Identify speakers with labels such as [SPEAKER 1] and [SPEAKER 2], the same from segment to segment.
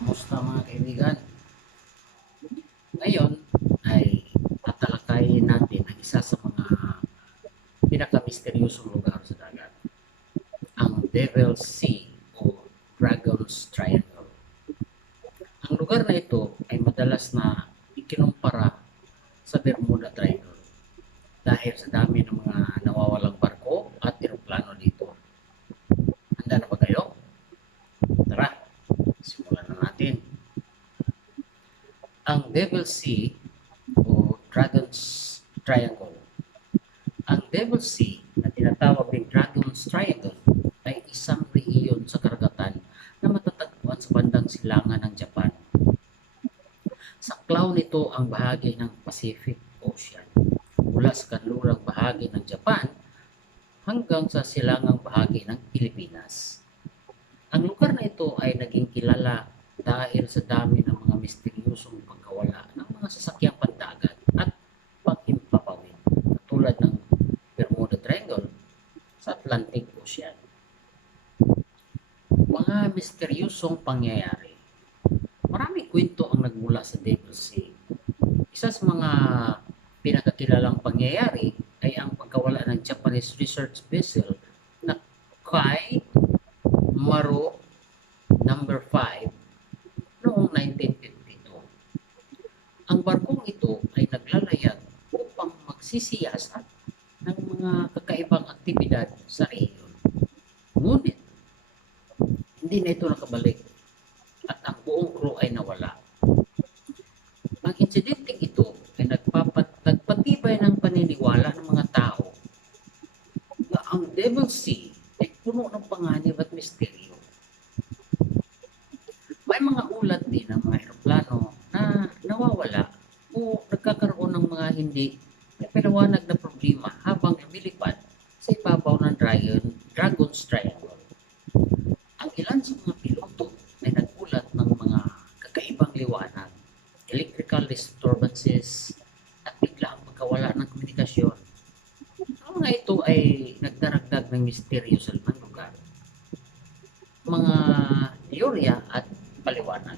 [SPEAKER 1] Kumusta mga kaibigan? Ngayon ay tatalakayin natin ang isa sa mga pinaka-misteryosong lugar sa dagat. Ang Devil's Sea o Dragon's Triangle. Ang lugar na ito ay madalas na ikinumpara sa Bermuda Triangle dahil sa dami ng mga nawawalang barko at eroplano dito. Handa na ba kayo? Tara, simulan na natin. Ang Devil's Sea o Dragon's Triangle. Ang Devil's Sea na tinatawag din Dragon's Triangle ay isang rehiyon sa karagatan na matatagpuan sa bandang silangan ng Japan. Saklaw nito ang bahagi ng Pacific Ocean mula sa kanlurang bahagi ng Japan hanggang sa silangang bahagi ng Pilipinas. Ang lugar na ito ay naging kilala dahil sa dami ng pagkawala ng mga sasakyang pandagat at panghimpapawid tulad ng Bermuda Triangle sa Atlantic Ocean. Mga misteryosong pangyayari. Maraming kwento ang nagmula sa Devil's Sea. Isa sa mga pinakakilalang pangyayari ay ang pagkawala ng Japanese research vessel na Kai Maru number 5 noong 1952. Ang barkong ito ay naglalayag upang magsisiyasat ng mga kakaibang aktibidad sa rehiyon. Ngunit, hindi na ito nakabalik at ang buong crew ay nawala. Ang insidenteng ito ay nagpapat, nagpatibay ng paniniwala ng mga tao na ang Devil's Sea ay puno ng panganib at misteryo. May mga ulat din ng mga eroplano na nawawala o nagkakaroon ng mga hindi may paliwanag na problema habang lumilipad sa ibabaw ng Dragon, Dragon's Triangle. Ang ilan sa mga piloto ay nagulat ng mga kakaibang liwanag, electrical disturbances, at biglang pagkawala ng komunikasyon. Ang mga ito ay nagdaragdag ng misteryo sa lumang lugar. Mga teorya at paliwanag.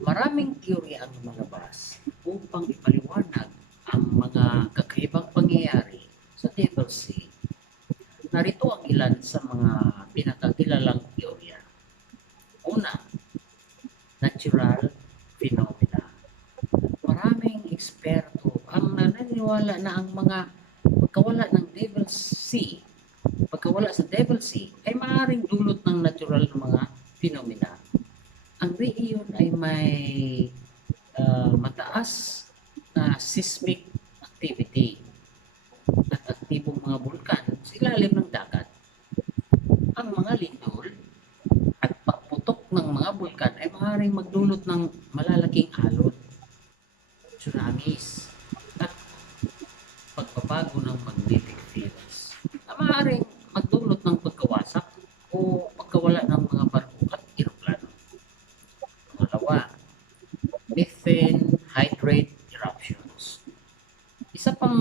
[SPEAKER 1] Maraming teorya ang lumalabas upang ipaliwanag ang mga kakaibang pangyayari sa Devil's Sea. Narito ang ilan sa mga pinakakilalang teorya. Una, natural phenomena. Maraming eksperto ang naniniwala na ang mga pagkawala ng Devil's Sea, pagkawala sa Devil's Sea ay maaaring dulot ng natural na mga phenomena. Ang rehiyon ay may ah, mataas na seismic activity at aktibong mga bulkan sa ilalim ng dagat. Ang mga lindol at pagputok ng mga bulkan ay maaaring magdulot ng malalaking alon, tsunamis, at pagbabago ng magnetic fields na maaaring magdulot ng pagkawasak o pagkawala ng mga barko at eroplano. Pangalawa, methane hydrate eruptions. Isa pang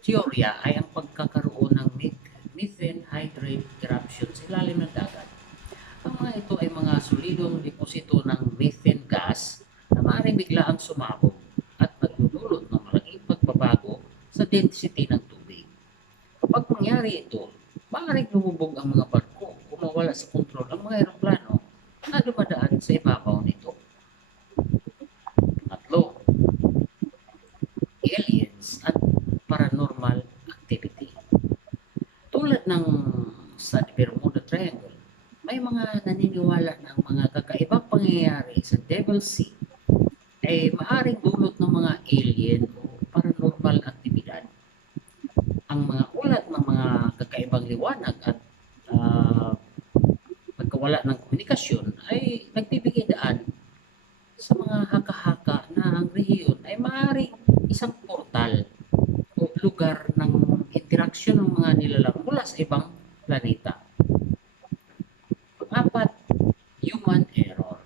[SPEAKER 1] teorya ay ang pagkakaroon ng meth- methane hydrate eruption sa ilalim ng dagat. Ang mga ito ay mga solidong deposito ng methane gas na maaaring biglaang sumabog at nagdudulot ng malaking pagbabago sa density ng tubig. Kapag mangyari ito, maaaring lumubog ang mga barko o mawala sa kontrol ang mga eroplano na dumadaan sa ibabaw nito. Tatlo, aliens at paranormal activity. Tulad ng sa Bermuda Triangle, may mga naniniwala na ang mga kakaibang pangyayari sa Devil's Sea ay maaring dulot ng mga alien o paranormal aktibidad. Ang mga ulat ng mga kakaibang liwanag at ah, pagkawala ng komunikasyon ay nagbibigay daan sa mga haka-haka na ang rehiyon ay maaaring isang portal o lugar ng interaksyon ng mga nilalang mula sa ibang planeta. Pang-apat, human error.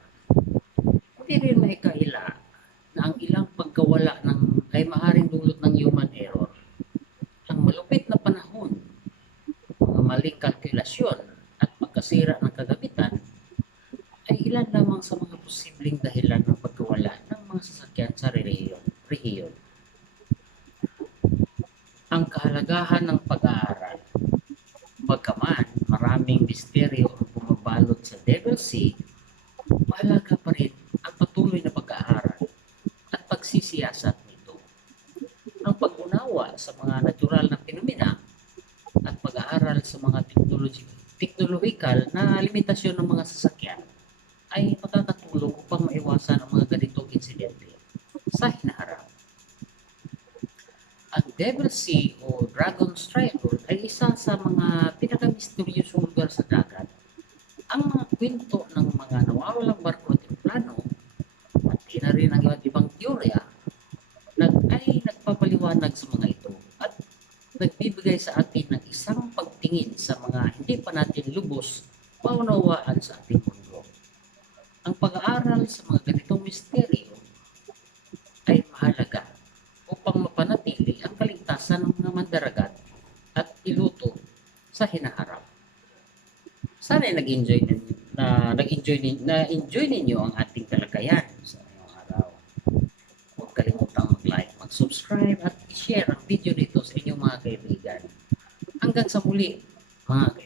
[SPEAKER 1] Hindi rin maikaila na ang ilang pagkawala ng ay maaaring dulot ng human error. Ang malupit na panahon, mga maling kalkulasyon at pagkasira ng kagamitan ilan lamang sa mga posibleng dahilan ng pagkawala ng mga sasakyan sa rehiyon. rehiyon. Ang kahalagahan ng pag-aaral. Bagaman maraming misteryo ang bumabalot sa Devil Sea, mahalaga pa rin ang patuloy na pag-aaral at pagsisiyasat nito. Ang pag-unawa sa mga natural na fenomena at pag-aaral sa mga teknolohikal na limitasyon ng mga sasakyan ay makakatulong upang maiwasan ang mga ganitong insidente sa hinaharap. Ang Devil Sea o Dragon's Triangle ay isa sa mga pinakamisteryosong lugar sa dagat. Ang mga kwento ng mga nawawalang barko at plano, pati na rin ang iba't ibang teorya, nag, ay nagpapaliwanag sa mga ito at nagbibigay sa atin ng isang pagtingin sa mga hindi pa natin lubos maunawaan sa ating mundo. Ang pag-aaral sa mga ganitong misteryo ay mahalaga upang mapanatili ang kaligtasan ng mga mandaragat at iluto sa hinaharap. Sana nag-enjoy ninyo, na nag-enjoy ninyo, na enjoy ninyo ang ating talakayan sa ngayong araw. Huwag kalimutang mag-like, mag-subscribe at i-share ang video nito sa inyong mga kaibigan. Hanggang sa muli, mga